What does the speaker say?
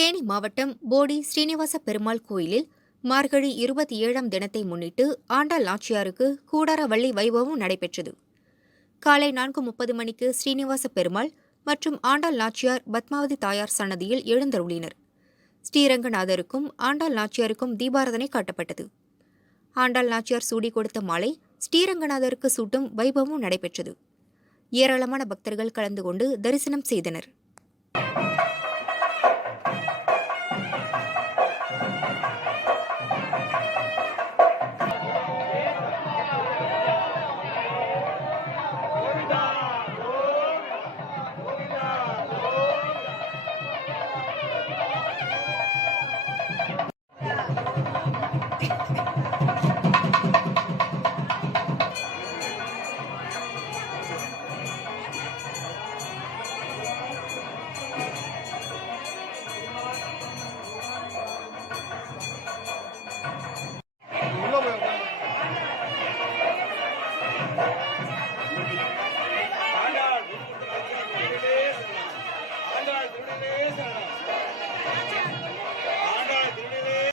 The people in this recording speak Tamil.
தேனி மாவட்டம் போடி ஸ்ரீனிவாச பெருமாள் கோயிலில் மார்கழி 27ஆம் தினத்தை முன்னிட்டு ஆண்டாள் நாச்சியாருக்கு கூடார வள்ளி வைபவம் நடைபெற்றது. காலை 4:30 மணிக்கு ஸ்ரீனிவாச பெருமாள் மற்றும் ஆண்டாள் நாச்சியார் பத்மாவதி தாயார் சன்னதியில் எழுந்தருளினர். ஸ்ரீரங்கநாதருக்கும் ஆண்டாள் நாச்சியாருக்கும் தீபாராதனை காட்டப்பட்டது. ஆண்டாள் நாச்சியார் சூடி கொடுத்த மாலை ஸ்ரீரங்கநாதருக்கு சூட்டும் வைபவம் நடைபெற்றது. ஏராளமான பக்தர்கள் கலந்து கொண்டு தரிசனம் செய்தனர். ஆண்டாள்